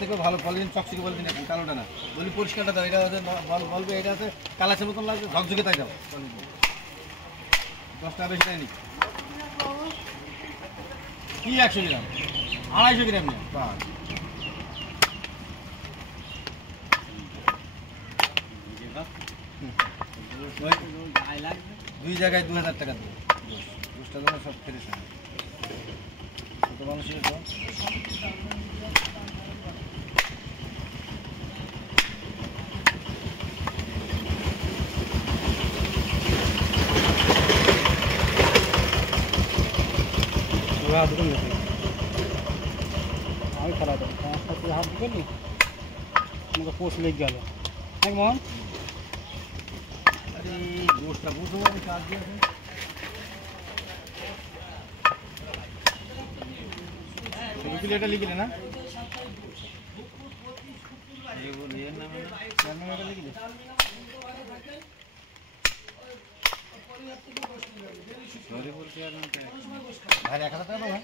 থেকেও ভালো পলিথিন চকচকে পলিথিন আছে, কালোটা না। বলি পরিষ্কারটা দাও, এটা বলবে এটা আছে কালাচের মতন লাগবে, ঝকঝকে তাই দাও। 10 টাকা বেশি নেয়নি কি 100 গ্রাম 250 গ্রাম নেই বাস। দুই জায়গায় 2000 টাকা দেবো, 10টা জন্য সব ফেরেছে ছোটো মানুষের তো। আমি খেলা দেবো হাত দিবি আমাকে পোষ লেগে গেল এক মোহন। আরে গোষ্ঠটা বুঝবো আমি কাজ দিয়েছে এটা লিখিলে না ভাই 1000 টাকা দাও।